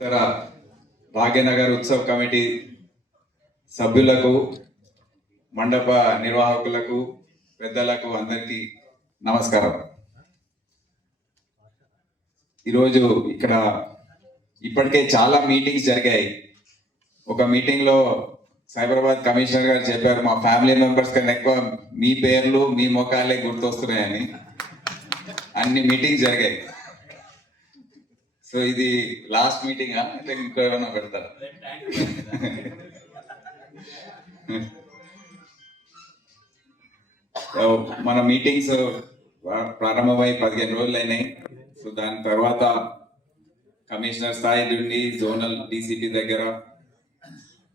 ఇతర భాగ్యనగర్ ఉత్సవ్ కమిటీ సభ్యులకు, మండప నిర్వాహకులకు, పెద్దలకు అందరికీ నమస్కారం. ఈరోజు ఇక్కడ ఇప్పటికే చాలా మీటింగ్స్ జరిగాయి. ఒక మీటింగ్లో సైబరాబాద్ కమిషనర్ గారు చెప్పారు, మా ఫ్యామిలీ మెంబర్స్ కన్నా ఎక్కువ మీ పేర్లు మీ ముఖాలే గుర్తొస్తున్నాయని. అన్ని మీటింగ్స్ జరిగాయి. సో ఇది లాస్ట్ మీటింగ్ అంటే ఇంకేమైనా పెడతారు? మన మీటింగ్స్ ప్రారంభమై 15 రోజులు అయినాయి. సో దాని తర్వాత కమిషనర్ స్థాయి నుండి జోనల్ డీసీపీ దగ్గర,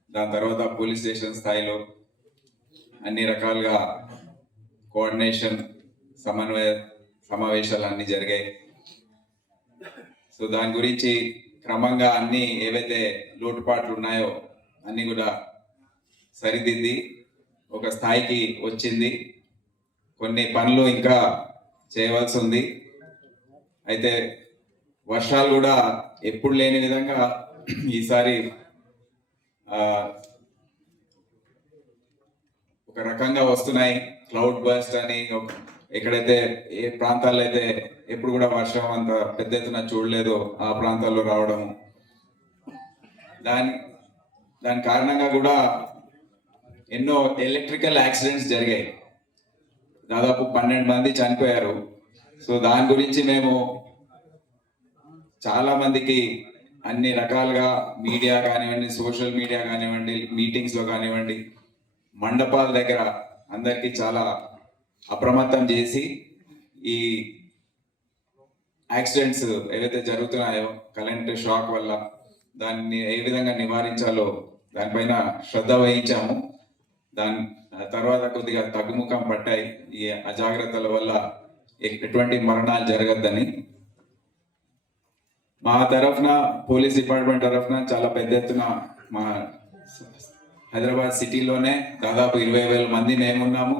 దాని తర్వాత పోలీస్ స్టేషన్ స్థాయిలో అన్ని రకాలుగా కోఆర్డినేషన్, సమన్వయ సమావేశాలు అన్నీ జరిగాయి. సో దాని గురించి క్రమంగా అన్ని ఏవైతే లోటుపాట్లు ఉన్నాయో అన్నీ కూడా సరిదిద్ది ఒక స్థాయికి వచ్చింది. కొన్ని పనులు ఇంకా చేయవలసి ఉంది. అయితే వర్షాలు కూడా ఎప్పుడు లేని విధంగా ఈసారి ఒక రకంగా వస్తున్నాయి. క్లౌడ్ బర్స్ట్ అని, ఎక్కడైతే ఏ ప్రాంతాల్లో అయితే ఎప్పుడు కూడా వర్షం అంత పెద్ద ఎత్తున చూడలేదు ఆ ప్రాంతాల్లో రావడము, దాని కారణంగా కూడా ఎన్నో ఎలక్ట్రికల్ యాక్సిడెంట్స్ జరిగాయి. దాదాపు 12 మంది చనిపోయారు. సో దాని గురించి మేము చాలా మందికి అన్ని రకాలుగా మీడియా కానివ్వండి, సోషల్ మీడియా కానివ్వండి, మీటింగ్స్లో కానివ్వండి, మండపాల దగ్గర అందరికీ చాలా అప్రమత్తం చేసి ఈ యాక్సిడెంట్స్ ఏవైతే జరుగుతున్నాయో కరెంట్ షాక్ వల్ల దాన్ని ఏ విధంగా నివారించాలో దానిపైన శ్రద్ధ వహించాము. దాని తర్వాత కొద్దిగా తగ్గుముఖం పట్టాయి. ఈ అజాగ్రత్తల వల్ల ఎటువంటి మరణాలు జరగద్దని మా తరఫున, పోలీస్ డిపార్ట్మెంట్ తరఫున చాలా పెద్ద ఎత్తున మా హైదరాబాద్ సిటీలోనే దాదాపు 20,000 మంది మేమున్నాము.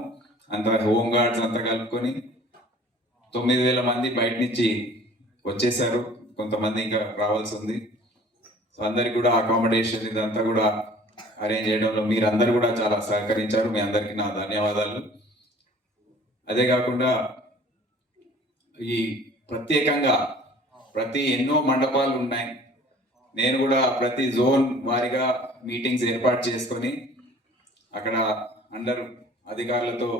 అంత హోమ్ గార్డ్స్ అంతా కలుపుకొని 9,000 మంది బయట నుంచి వచ్చేసారు. కొంతమంది ఇంకా రావాల్సి ఉంది. సో అందరికి కూడా అకామిడేషన్ ఇదంతా కూడా అరేంజ్ చేయడంలో మీరందరూ కూడా చాలా సహకరించారు. మీ అందరికీ నా ధన్యవాదాలు. అదే కాకుండా ఈ ప్రత్యేకంగా ఎన్నో మండపాలు ఉన్నాయి. నేను కూడా ప్రతి జోన్ వారిగా మీటింగ్స్ ఏర్పాటు చేసుకొని అక్కడ అండర్ అధికారులతో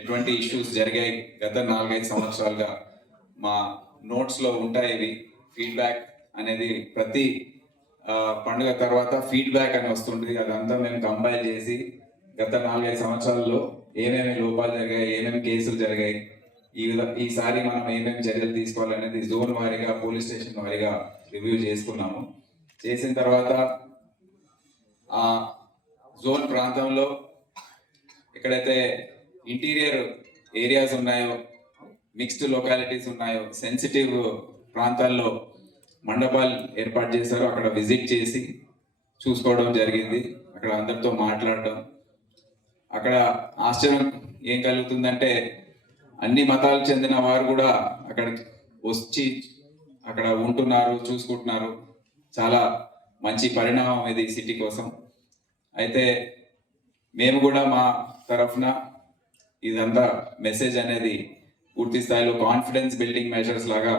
ఎటువంటి ఇష్యూస్ జరిగాయి గత 4-5 సంవత్సరాలుగా మా నోట్స్లో ఉంటాయి. ఇవి ఫీడ్బ్యాక్ అనేది ప్రతి పండుగ తర్వాత ఫీడ్బ్యాక్ అని వస్తుంటుంది. అదంతా మేము కంపైల్ చేసి గత 4-5 సంవత్సరాల్లో ఏమేమి లోపాలు జరిగాయి, ఏమేమి కేసులు జరిగాయి, ఈసారి మనం ఏమేమి చర్యలు తీసుకోవాలనేది జోన్ వారీగా, పోలీస్ స్టేషన్ వారీగా రివ్యూ చేసుకున్నాము. చేసిన తర్వాత ఆ జోన్ ప్రాంతంలో ఎక్కడైతే ఇంటీరియర్ ఏరియాస్ ఉన్నాయో, మిక్స్డ్ లొకాలిటీస్ ఉన్నాయో, సెన్సిటివ్ ప్రాంతాల్లో మండపాలు ఏర్పాటు చేశారు. అక్కడ విజిట్ చేసి చూసుకోవడం జరిగింది. అక్కడ అందరితో మాట్లాడడం. అక్కడ ఆశ్చర్యం ఏం కలుగుతుందంటే అన్ని మతాలకు చెందిన వారు కూడా అక్కడ వచ్చి అక్కడ ఉంటున్నారు, చూసుకుంటున్నారు. చాలా మంచి పరిణామం ఇది సిటీ కోసం. అయితే మేము కూడా మా తరఫున ఇదంతా మెసేజ్ అనేది పూర్తి స్థాయిలో కాన్ఫిడెన్స్ బిల్డింగ్ మెజర్స్ లాగా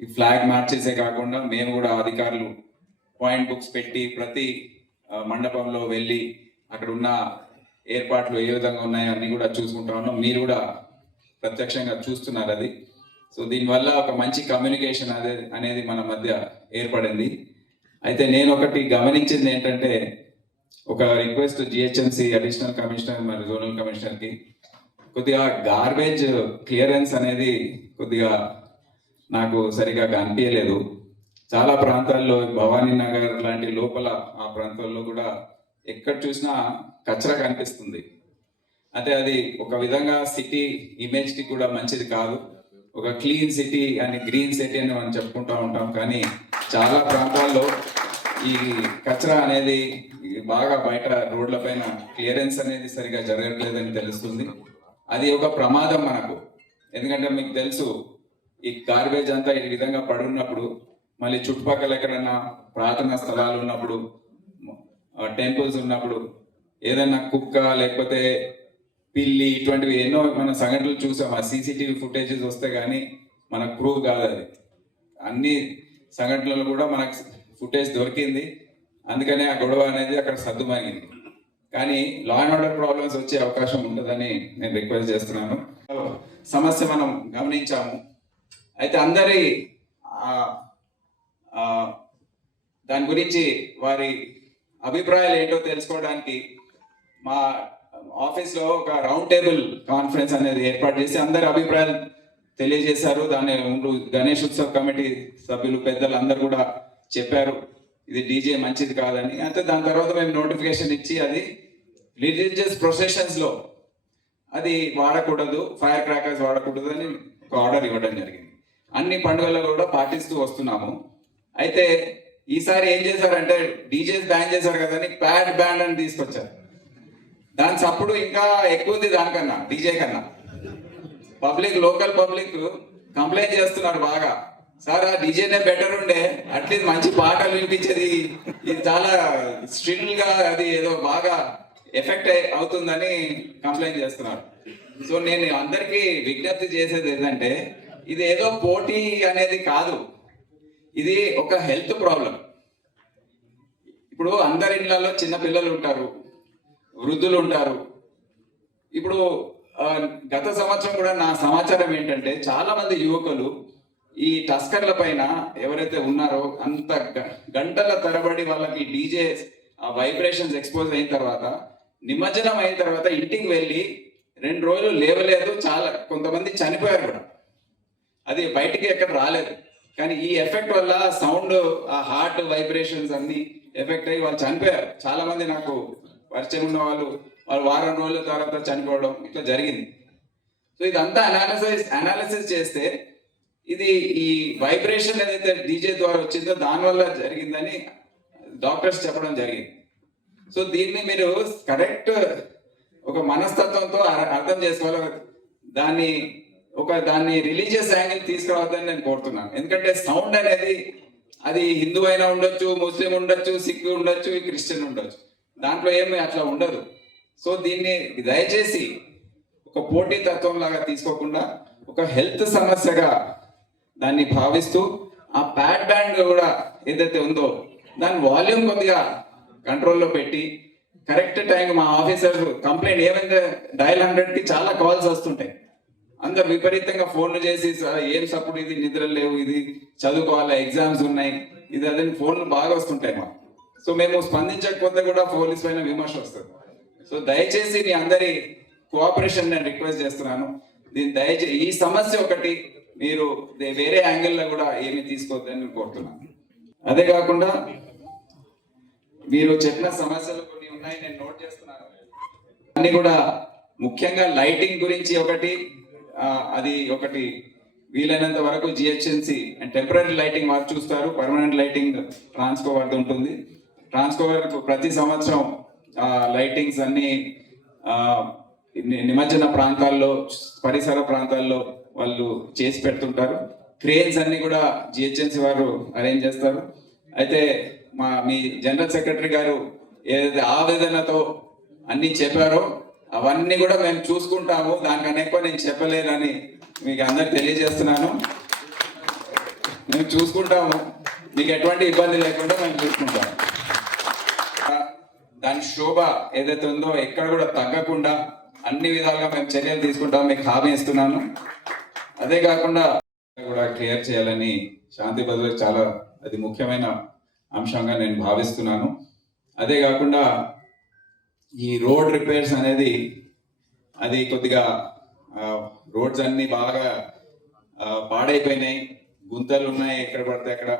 ఈ ఫ్లాగ్ మార్చేసే కాకుండా మేము కూడా అధికారులు పాయింట్ బుక్స్ పెట్టి ప్రతి మండపంలో వెళ్ళి అక్కడ ఉన్న ఏర్పాట్లు ఏ విధంగా ఉన్నాయో అన్ని కూడా చూసుకుంటా ఉన్నాం. మీరు కూడా ప్రత్యక్షంగా చూస్తున్నారు అది. సో దీనివల్ల ఒక మంచి కమ్యూనికేషన్ అనేది మన మధ్య ఏర్పడింది. అయితే నేను ఒకటి గమనించింది ఏంటంటే, ఒక రిక్వెస్ట్ జిహెచ్ఎంసీ అడిషనల్ కమిషనర్ మరియు జోనల్ కమిషనర్కి, కొద్దిగా గార్బేజ్ క్లియరెన్స్ అనేది కొద్దిగా నాకు సరిగా కనిపించలేదు. చాలా ప్రాంతాల్లో, భవానీ నగర్ లాంటి లోపల ఆ ప్రాంతాల్లో కూడా ఎక్కడ చూసినా కచరా కనిపిస్తుంది. అంటే అది ఒక విధంగా సిటీ ఇమేజ్కి కూడా మంచిది కాదు. ఒక క్లీన్ సిటీ అని, గ్రీన్ సిటీ అని మనం చెప్పుకుంటూ ఉంటాం, కానీ చాలా ప్రాంతాల్లో ఈ కచరా అనేది బాగా బయట రోడ్ల పైన క్లియరెన్స్ అనేది సరిగా జరగట్లేదని తెలుస్తుంది. అది ఒక ప్రమాదం మనకు. ఎందుకంటే మీకు తెలుసు, ఈ గార్బేజ్ అంతా ఈ విధంగా పడున్నప్పుడు మళ్ళీ చుట్టుపక్కల ఎక్కడన్నా ప్రార్థనా స్థలాలు ఉన్నప్పుడు, టెంపుల్స్ ఉన్నప్పుడు ఏదైనా కుక్క లేకపోతే పిల్లి ఇటువంటివి ఎన్నో మన సంఘటనలు చూసాం. ఆ సీసీటీవీ ఫుటేజెస్ వస్తే కానీ మనకు ప్రూవ్ కాదు. అది అన్ని సంఘటనలు కూడా మనకు ఫుటేజ్ దొరికింది. అందుకనే ఆ గొడవ అనేది అక్కడ సర్దుమణింది. కానీ లా అండ్ ఆర్డర్ ప్రాబ్లమ్స్ వచ్చే అవకాశం ఉంటుందని నేను రిక్వెస్ట్ చేస్తున్నాను. సమస్య మనం గమనించాము. అయితే అందరి దాని గురించి వారి అభిప్రాయాలు ఏంటో తెలుసుకోవడానికి మా ఆఫీస్లో ఒక రౌండ్ టేబుల్ కాన్ఫరెన్స్ అనేది ఏర్పాటు చేసి అందరి అభిప్రాయాలు తెలియజేశారు. దాని గణేష్ ఉత్సవ్ కమిటీ సభ్యులు పెద్దలు అందరు కూడా చెప్పారు ఇది డీజే మంచిది కాదని. అయితే దాని తర్వాత మేము నోటిఫికేషన్ ఇచ్చి అది రిలీజియస్ ప్రొసెషన్స్లో అది వాడకూడదు, ఫైర్ క్రాకర్స్ వాడకూడదు అని ఒక ఆర్డర్ ఇవ్వడం జరిగింది. అన్ని పండుగల్లో కూడా పాటిస్తూ వస్తున్నాము. అయితే ఈసారి ఏం చేశారంటే డీజేస్ బ్యాన్ చేశారు కదా అని ప్యాడ్ బ్యాండ్ అని తీసుకొచ్చారు. దాని సప్పుడు ఇంకా ఎక్కువ ఉంది దానికన్నా, డీజే కన్నా. లోకల్ పబ్లిక్ కంప్లైంట్ చేస్తున్నారు బాగా, సార్ ఆ డీజేనే బెటర్ ఉండే, అట్లీస్ట్ మంచి పాటలు వినిపించేది, ఇది చాలా స్ట్రిల్ గా అది ఏదో బాగా ఎఫెక్ట్ అవుతుందని కంప్లైంట్ చేస్తున్నారు. సో నేను అందరికీ విజ్ఞప్తి చేసేది ఏంటంటే ఇది ఏదో పోటీ అనేది కాదు, ఇది ఒక హెల్త్ ప్రాబ్లం. ఇప్పుడు అందరి ఇళ్లలో చిన్న పిల్లలు ఉంటారు, వృద్ధులు ఉంటారు. ఇప్పుడు గత సంవత్సరం కూడా నా సమాచారం ఏంటంటే చాలా మంది యువకులు ఈ టస్కర్ల పైన ఎవరైతే ఉన్నారో అంత గంటల తరబడి వాళ్ళకి డీజే వైబ్రేషన్స్ ఎక్స్పోజ్ అయిన తర్వాత, నిమజ్జనం అయిన తర్వాత ఇంటికి వెళ్ళి 2 రోజులు లేవలేదు, చాలా కొంతమంది చనిపోయారు కూడా. అది బయటికి ఎక్కడ రాలేదు. కానీ ఈ ఎఫెక్ట్ వల్ల సౌండ్, ఆ హార్ట్ వైబ్రేషన్స్ అన్ని ఎఫెక్ట్ అయ్యి వాళ్ళు చనిపోయారు. చాలా మంది నాకు పరిచయం ఉన్న వాళ్ళు వారం రోజుల తర్వాత చనిపోవడం ఇట్లా జరిగింది. సో ఇదంతా అనాలిసిస్ చేస్తే ఇది ఈ వైబ్రేషన్ ఏదైతే డీజే ద్వారా వచ్చిందో దానివల్ల జరిగిందని డాక్టర్స్ చెప్పడం జరిగింది. సో దీన్ని మీరు కరెక్ట్ ఒక మనస్తత్వంతో అర్థం చేసుకోవాలి. దాన్ని రిలీజియస్ యాంగిల్ తీసుకురావద్దని నేను కోరుతున్నాను. ఎందుకంటే సౌండ్ అనేది అది హిందూ అయినా ఉండొచ్చు, ముస్లిం ఉండొచ్చు, సిక్ ఉండొచ్చు, క్రిస్టియన్ ఉండొచ్చు, దాంట్లో ఏమి అట్లా ఉండదు. సో దీన్ని దయచేసి ఒక పోటీ తత్వం లాగా తీసుకోకుండా ఒక హెల్త్ సమస్యగా దాన్ని భావిస్తూ ఆ ప్యాడ్ బ్యాండ్ కూడా ఏదైతే ఉందో దాని వాల్యూమ్ కొద్దిగా కంట్రోల్లో పెట్టి కరెక్ట్ టైం మా ఆఫీసర్స్ కంప్లైంట్ ఏమైంది డయల్ 100కి చాలా కాల్స్ వస్తుంటాయి. అందరు విపరీతంగా ఫోన్లు చేసి ఏం సప్పుడు, ఇది నిద్ర లేవు, ఇది చదువుకోవాలి, ఎగ్జామ్స్ ఉన్నాయి, ఇది అదని ఫోన్లు బాగా వస్తుంటాయి మాకు. సో మేము స్పందించకపోతే కూడా పోలీస్ పైన విమర్శ వస్తుంది. సో దయచేసి మీ అందరి కోఆపరేషన్ నేను రిక్వెస్ట్ చేస్తున్నాను. దయచేసి ఈ సమస్య ఒకటి మీరు వేరే యాంగిల్లో కూడా ఏమి తీసుకోవద్దని నేను కోరుతున్నాను. అదే కాకుండా మీరు చెప్పిన సమస్యలు కొన్ని ఉన్నాయి, నేను నోట్ చేస్తున్నాను. అన్ని కూడా ముఖ్యంగా లైటింగ్ గురించి అది ఒకటి వీలైనంత వరకు జిహెచ్ఎంసి అండ్ టెంపరీ లైటింగ్ వారు చూస్తారు, పర్మనెంట్ లైటింగ్ ట్రాన్స్కో వద్ద ఉంటుంది. ట్రాన్స్కో వరకు ప్రతి సంవత్సరం లైటింగ్స్ అన్ని నిమజ్జన ప్రాంతాల్లో, పరిసర ప్రాంతాల్లో వాళ్ళు చేసి పెడుతుంటారు. క్రేన్స్ అన్ని కూడా జిహెచ్ఎంసి వారు అరేంజ్ చేస్తారు. అయితే మీ జనరల్ సెక్రటరీ గారు ఏదైతే ఆవేదనతో అన్ని చెప్పారో అవన్నీ కూడా మేము చూసుకుంటాము. దానికన్నా ఎక్కువ నేను చెప్పలేనని మీకు అందరికి తెలియజేస్తున్నాను. మేము చూసుకుంటాము, మీకు ఎటువంటి ఇబ్బంది లేకుండా మేము చూసుకుంటాము. దాని శోభ ఏదైతే ఉందో ఎక్కడ కూడా తగ్గకుండా అన్ని విధాలుగా మేము చర్యలు తీసుకుంటాం, మీకు హామీ ఇస్తున్నాను. అదే కాకుండా కూడా క్లియర్ చేయాలని శాంతి భద్రత చాలా అది ముఖ్యమైన అంశంగా నేను భావిస్తున్నాను. అదే కాకుండా ఈ రోడ్ రిపేర్స్ అనేది అది కొద్దిగా రోడ్స్ అన్ని బాగా పాడైపోయినాయి, గుంతలు ఉన్నాయి ఎక్కడ పడితే అక్కడ.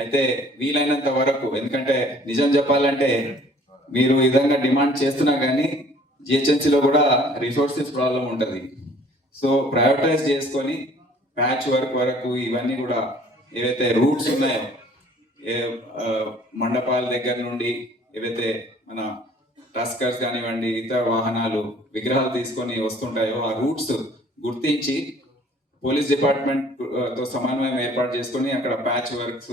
అయితే వీలైనంత వరకు, ఎందుకంటే నిజం చెప్పాలంటే మీరు ఈ విధంగా డిమాండ్ చేస్తున్నా కానీ జిహెచ్ఎంసీలో కూడా రిసోర్సెస్ ప్రాబ్లం ఉంటుంది. సో ప్రయారిటైజ్ చేసుకొని ప్యాచ్ వర్క్ వరకు ఇవన్నీ కూడా ఏవైతే రూట్స్ ఉన్నాయో, మండపాల దగ్గర నుండి ఏవైతే మన టస్కర్స్ కానివ్వండి, ఇతర వాహనాలు, విగ్రహాలు తీసుకొని వస్తుంటాయో ఆ రూట్స్ గుర్తించి పోలీస్ డిపార్ట్మెంట్ తో సమన్వయం ఏర్పాటు చేసుకొని అక్కడ ప్యాచ్ వర్క్స్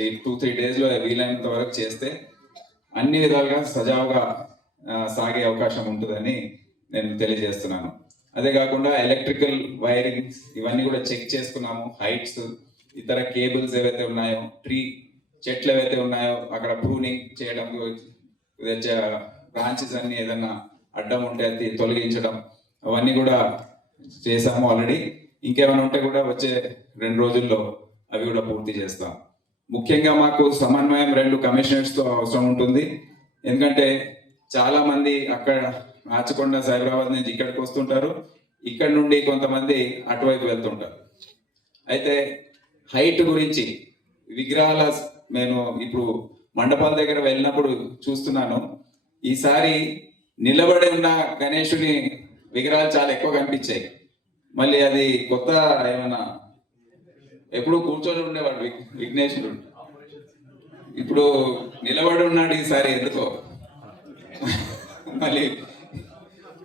2-3 డేస్ లో వీలైనంత వరకు చేస్తే అన్ని విధాలుగా సజావుగా సాగే అవకాశం ఉంటుందని నేను తెలియజేస్తున్నాను. అదే కాకుండా ఎలక్ట్రికల్ వైరింగ్ ఇవన్నీ కూడా చెక్ చేసుకున్నాము. హైట్స్, ఇతర కేబుల్స్ ఏవైతే ఉన్నాయో, చెట్లు ఏవైతే ఉన్నాయో అక్కడ ప్రూనింగ్ చేయడం, బ్రాంచెస్ అన్ని ఏదైనా అడ్డం ఉంటే అది తొలగించడం, అవన్నీ కూడా చేసాము ఆల్రెడీ. ఇంకేమైనా ఉంటే కూడా వచ్చే 2 రోజుల్లో అవి కూడా పూర్తి చేస్తాం. ముఖ్యంగా మాకు సమన్వయం 2 కమిషనర్స్తో అవసరం ఉంటుంది. ఎందుకంటే చాలా మంది అక్కడ రాచకొండ, సైబరాబాద్ నుంచి ఇక్కడికి వస్తుంటారు, ఇక్కడ నుండి కొంతమంది అటువైపు వెళ్తుంటారు. అయితే హైట్ గురించి విగ్రహాల నేను ఇప్పుడు మండపాల దగ్గర వెళ్ళినప్పుడు చూస్తున్నాను, ఈసారి నిలబడి ఉన్న గణేశుని విగ్రహాలు చాలా ఎక్కువ కనిపించాయి. మళ్ళీ అది కొత్త ఏమన్నా, ఎప్పుడు కూర్చొని ఉండేవాడు విఘ్నేశ్వరుడు, ఇప్పుడు నిలబడి ఉన్నాడు ఈసారి ఎందుకో. మళ్ళీ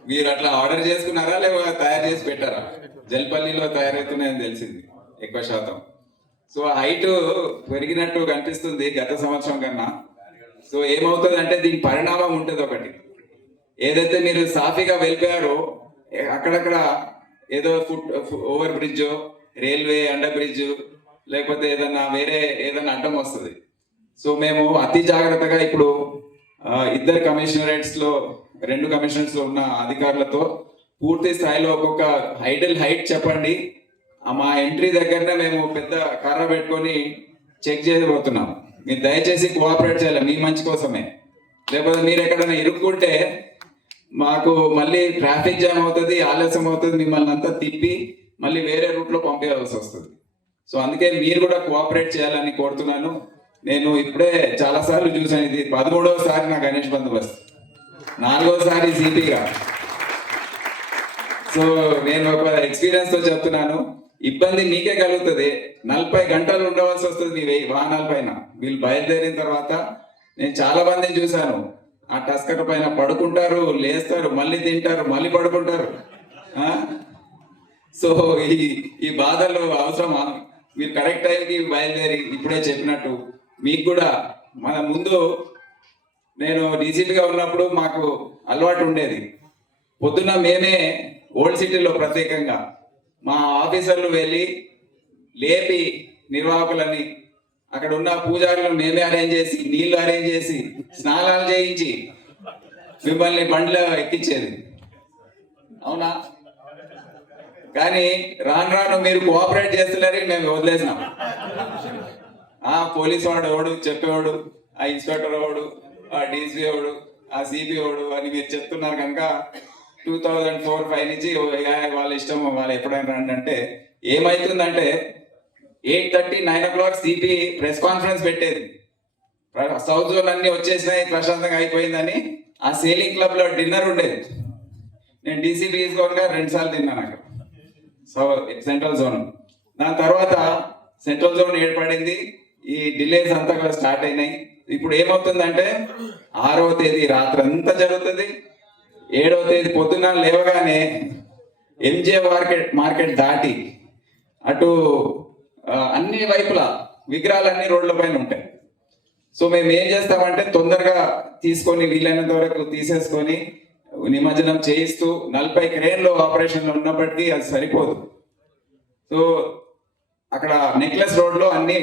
మీరు అట్లా ఆర్డర్ చేసుకున్నారా లేకపోతే తయారు చేసి పెట్టారా? జల్పల్లిలో తయారవుతున్నాయని తెలిసింది ఎక్కువ శాతం. సో హైట్ పెరిగినట్టు కనిపిస్తుంది గత సంవత్సరం కన్నా. సో ఏమవుతుంది అంటే దీని పరిణామం ఉంటుంది. ఒకటి, ఏదైతే మీరు సాఫీగా వెళ్ళిపోయారో అక్కడక్కడ ఏదో over bridge, railway under bridge, లేకపోతే ఏదన్నా వేరే ఏదైనా అడ్డం వస్తుంది. సో మేము అతి జాగ్రత్తగా ఇప్పుడు 2 కమిషనరేట్స్ లో 2 కమిషనరేట్స్ లో ఉన్న అధికారులతో పూర్తి స్థాయిలో ఒక్కొక్క ఐడల్ హైట్ చెప్పండి, మా ఎంట్రీ దగ్గరనే మేము పెద్ద కర్ర పెట్టుకొని చెక్ చేయబోతున్నాం. మీరు దయచేసి కోఆపరేట్ చేయాలి, మీ మంచి కోసమే. లేకపోతే మీరు ఎక్కడైనా ఇరుక్కుంటే మాకు మళ్ళీ ట్రాఫిక్ జామ్ అవుతుంది, ఆలస్యం అవుతుంది, మిమ్మల్ని అంతా తిప్పి మళ్ళీ వేరే రూట్లో పంపించాల్సి వస్తుంది. సో అందుకే మీరు కూడా కోఆపరేట్ చేయాలని కోరుతున్నాను. నేను ఇప్పుడే చాలా సార్లు చూసాను, ఇది 13వసారి నా గణేష్ బందోబస్తు, 4వసారి సిపిగా. సో నేను ఒక ఎక్స్పీరియన్స్ తో చెప్తున్నాను, ఇబ్బంది మీకే కలుగుతుంది. 40 గంటలు ఉండవలసి వస్తుంది మీ వాహనాల పైన. వీళ్ళు బయలుదేరిన తర్వాత నేను చాలా మందిని చూశాను, ఆ టస్కర్ పైన పడుకుంటారు, లేస్తారు, మళ్ళీ తింటారు, మళ్ళీ పడుకుంటారు. సో ఈ బాధలు అవసరమా? మీరు కరెక్ట్ టైంకి బయలుదేరి ఇప్పుడే చెప్పినట్టు మీకు కూడా మన ముందు నేను డీసీపీగా ఉన్నప్పుడు మాకు అలవాటు ఉండేది, పొద్దున్న మేమే ఓల్డ్ సిటీలో ప్రత్యేకంగా మా ఆఫీసర్లు వెళ్ళి లేపి నిర్వాహకులని అక్కడ ఉన్న పూజారులను మేమే అరేంజ్ చేసి, నీళ్లు అరేంజ్ చేసి, స్నానాలు చేయించి మిమ్మల్ని బండిలో ఎక్కించేది. అవునా? కానీ రాను మీరు కోఆపరేట్ చేస్తున్నారని మేము వదిలేసినాం. పోలీసు వాడు ఎవడు చెప్పేవాడు, ఆ ఇన్స్పెక్టర్ వాడు, ఆ డీసీ వాడు, ఆ సిపి వాడు అని మీరు చెప్తున్నారు కనుక 2004-05 నుంచి వాళ్ళ ఇష్టం, వాళ్ళు ఎప్పుడైనా రండి అంటే ఏమవుతుందంటే 8:30-9 o'clock సిపి ప్రెస్ కాన్ఫరెన్స్ పెట్టేది. సౌత్ జోన్ అన్ని వచ్చేసినాయి, ప్రశాంతంగా అయిపోయిందని. ఆ సేలింగ్ క్లబ్ లో డిన్నర్ ఉండేది. నేను డీసీపీ తీసుకోగా 2 సార్లు తిన్నాను అక్కడ సెంట్రల్ జోన్. దాని తర్వాత సెంట్రల్ జోన్ ఏర్పడింది, ఈ డిలేస్ అంతా కూడా స్టార్ట్ అయినాయి. ఇప్పుడు ఏమవుతుందంటే 6వ తేదీ రాత్రి అంతా జరుగుతుంది, 7వ తేదీ పొద్దున్న లేవగానే ఎంజే మార్కెట్ దాటి అటు అన్ని వైపులా విగ్రహాలన్నీ రోడ్ల పైన ఉంటాయి. సో మేము ఏం చేస్తామంటే తొందరగా తీసుకొని వీలైనంత వరకు తీసేసుకొని నిమజ్జనం చేయిస్తూ 40 క్రేన్లు ఆపరేషన్లో ఉన్నప్పటికీ అది సరిపోదు. సో అక్కడ నెక్లెస్ రోడ్లో అవన్నీ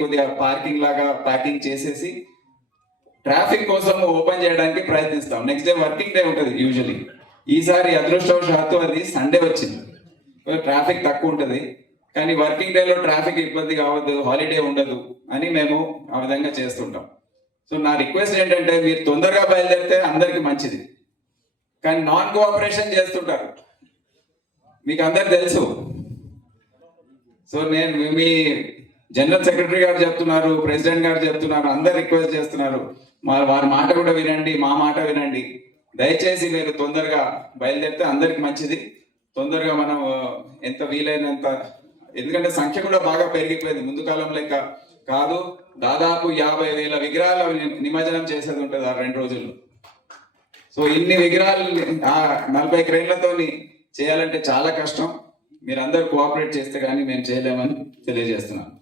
కొద్దిగా పార్కింగ్ లాగా ప్యాకింగ్ చేసేసి ట్రాఫిక్ కోసం ఓపెన్ చేయడానికి ప్రయత్నిస్తాం. నెక్స్ట్ డే వర్కింగ్ డే ఉంటుంది యూజువలీ. ఈసారి అదృష్టవశాత్తు అది సండే వచ్చింది, ట్రాఫిక్ తక్కువ ఉంటుంది. కానీ వర్కింగ్ డేలో ట్రాఫిక్ ఇబ్బంది కావద్దు, హాలిడే ఉండదు అని మేము ఆ విధంగా చేస్తుంటాం. సో నా రిక్వెస్ట్ ఏంటంటే మీరు తొందరగా బయలుదేరితే అందరికి మంచిది. కానీ నాన్ కోఆపరేషన్ చేస్తుంటారు, మీకు అందరికి తెలుసు. సో నేను మీ జనరల్ సెక్రటరీ గారు చెప్తున్నారు, ప్రెసిడెంట్ గారు చెప్తున్నారు, అందరు రిక్వెస్ట్ చేస్తున్నారు, వారి మాట కూడా వినండి, మా మాట వినండి. దయచేసి మీరు తొందరగా బయలుదేరితే అందరికి మంచిది. తొందరగా మనం ఎంత వీలైనంత, ఎందుకంటే సంఖ్య కూడా బాగా పెరిగిపోయింది, ముందు కాలం లెక్క కాదు. దాదాపు 50,000 విగ్రహాలు నిమజ్జనం చేసేది ఉంటుంది ఆ 2 రోజుల్లో. సో ఇన్ని విగ్రహాలు 40 క్రేన్లతో చేయాలంటే చాలా కష్టం. మీరందరూ కోఆపరేట్ చేస్తే కానీ మేము చేయలేమని తెలియజేస్తున్నాను.